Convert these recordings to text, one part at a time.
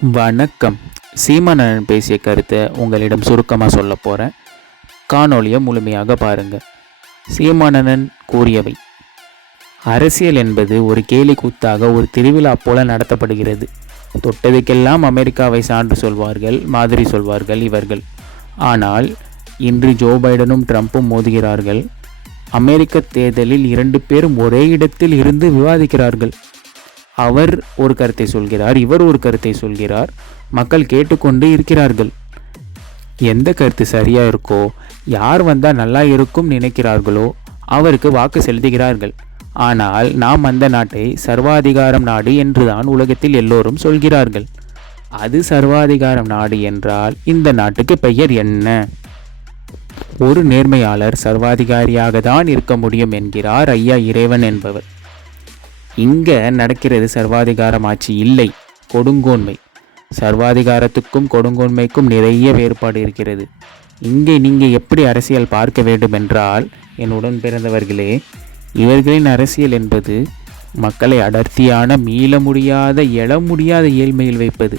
வணக்கம். சீமானன் பேசிய கருத்தை உங்களிடம் சுருக்கமாக சொல்ல போகிறேன் காணொலியை முழுமையாக பாருங்கள் சீமானனன் கூறியவை அரசியல் என்பது ஒரு கேலி கூத்தாக ஒரு திருவிழா போல நடத்தப்படுகிறது. தொட்டதுக்கெல்லாம் அமெரிக்காவை சான்று சொல்வார்கள் மாதிரி சொல்வார்கள் இவர்கள். ஆனால் இன்று ஜோ பைடனும் ட்ரம்ப்பும் மோதுகிறார்கள். அமெரிக்க தேர்தலில் இரண்டு பேரும் ஒரே இடத்தில் இருந்து விவாதிக்கிறார்கள். அவர் ஒரு கருத்தை சொல்கிறார் இவர் ஒரு கருத்தை சொல்கிறார் மக்கள் கேட்டுக்கொண்டு இருக்கிறார்கள். எந்த கருத்து சரியாக இருக்கோ யார் வந்தால் நல்லா இருக்கும் நினைக்கிறார்களோ அவருக்கு வாக்கு செலுத்துகிறார்கள். ஆனால் நாம் அந்த நாட்டை சர்வாதிகாரம் நாடு என்றுதான் உலகத்தில் எல்லோரும் சொல்கிறார்கள். அது சர்வாதிகாரம் நாடு என்றால் இந்த நாட்டுக்கு பெயர் என்ன? ஒரு நேர்மையாளர் சர்வாதிகாரியாக தான் இருக்க முடியும் என்கிறார் ஐயா இறைவன் என்பவர். இங்கே நடக்கிறது சர்வாதிகாரம் ஆட்சி இல்லை. கொடுங்கோன்மை. சர்வாதிகாரத்துக்கும் கொடுங்கோன்மைக்கும் நிறைய வேறுபாடு இருக்கிறது. இங்கே நீங்கள் எப்படி அரசியல் பார்க்க வேண்டும் என்றால் என் பிறந்தவர்களே இவர்களின் அரசியல் என்பது மக்களை அடர்த்தியான மீள முடியாத எழ முடியாத ஏழ்மையில் வைப்பது.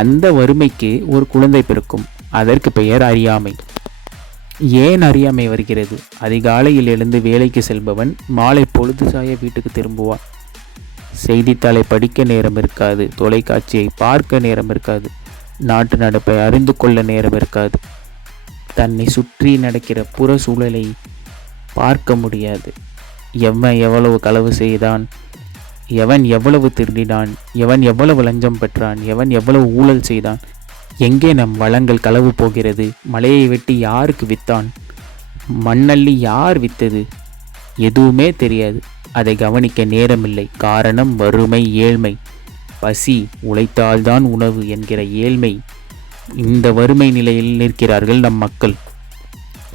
அந்த வறுமைக்கு ஒரு குழந்தை பிறக்கும். அதற்கு பெயர் அறியாமை. ஏன் அறியாமை வருகிறது? அதிகாலையில் எழுந்து வேலைக்கு செல்பவன் மாலை பொழுது சாய வீட்டுக்கு திரும்புவான். செய்தித்தாளை படிக்க நேரம் இருக்காது தொலைக்காட்சியை பார்க்க நேரம் இருக்காது நாட்டு நடப்பை அறிந்து கொள்ள நேரம் இருக்காது. தன்னை சுற்றி நடக்கிற புற சூழலை பார்க்க முடியாது. எவன் எவ்வளவு களவு செய்தான் எவன் எவ்வளவு திருடினான் எவன் எவ்வளவு லஞ்சம் பெற்றான் எவன் எவ்வளவு ஊழல் செய்தான் எங்கே நம் வளங்கள் களவு போகிறது? மலையை வெட்டி யாருக்கு வித்தான்? மண்ணள்ளி யார் வித்தது? எதுவுமே தெரியாது. அதை கவனிக்க நேரமில்லை. காரணம் வறுமை ஏழ்மை. பசி உழைத்தால்தான் உணவு என்கிற ஏழ்மை. இந்த வறுமை நிலையில் நிற்கிறார்கள் நம் மக்கள்.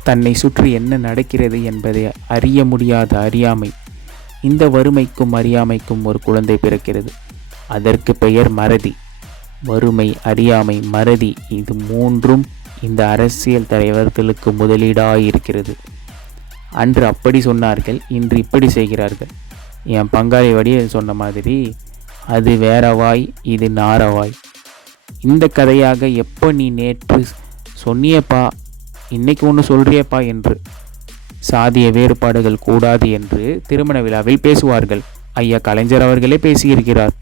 தன்னை சுற்றி என்ன நடக்கிறது என்பதை அறிய முடியாத அறியாமை. இந்த வறுமைக்கும் அறியாமைக்கும் ஒரு குழந்தை பிறக்கிறது. அதற்கு பெயர் மறதி. வறுமை அறியாமை மறதி இது மூன்றும் இந்த அரசியல் தலைவர்களுக்கு முதலீடாயிருக்கிறது. அன்று அப்படி சொன்னார்கள் இன்று இப்படி செய்கிறார்கள். என் பங்காளி வடி சொன்ன மாதிரி அது வேறவாய் இது நாரவாய் இந்த கதையாக எப்போ நீ நேற்று சொன்னியப்பா இன்னைக்கு ஒன்று சொல்றியப்பா என்று. சாதிய வேறுபாடுகள் கூடாது என்று திருமண விழாவில் பேசுவார்கள். ஐயா கலைஞர் அவர்களே பேசியிருக்கிறார்.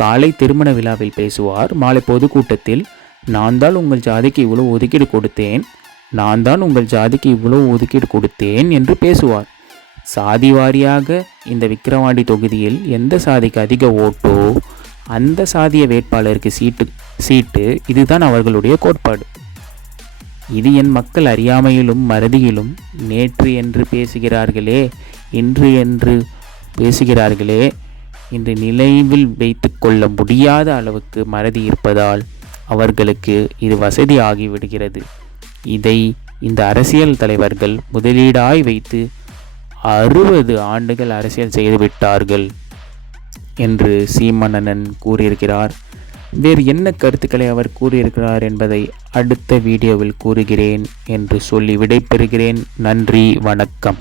காலை திருமண விழாவில் பேசுவார். மாலை பொதுக்கூட்டத்தில் நான் தான் உங்கள் ஜாதிக்கு இவ்வளோ ஒதுக்கீடு கொடுத்தேன். நான் தான் உங்கள் ஜாதிக்கு இவ்வளோ ஒதுக்கீடு கொடுத்தேன் என்று பேசுவார். சாதி வாரியாக இந்த விக்கிரவாண்டி தொகுதியில் எந்த சாதிக்கு அதிக ஓட்டோ அந்த சாதிய வேட்பாளருக்கு சீட்டு சீட்டு இதுதான் அவர்களுடைய கோட்பாடு. இது என் மக்கள் அறியாமையிலும் மறதியிலும் நேற்று என்று பேசுகிறார்களே இன்று என்று பேசுகிறார்களே இன்று நினைவில் வைத்து கொள்ள முடியாத அளவுக்கு மறதி இருப்பதால் அவர்களுக்கு இது வசதி ஆகிவிடுகிறது. இதை இந்த அரசியல் தலைவர்கள் முதலீடாய் வைத்து அறுபது ஆண்டுகள் அரசியல் செய்துவிட்டார்கள் என்று சீமன்னன் கூறியிருக்கிறார். வேறு என்ன கருத்துக்களை அவர் கூறியிருக்கிறார் என்பதை அடுத்த வீடியோவில் கூறுகிறேன் என்று சொல்லி விடைபெறுகிறேன். நன்றி வணக்கம்.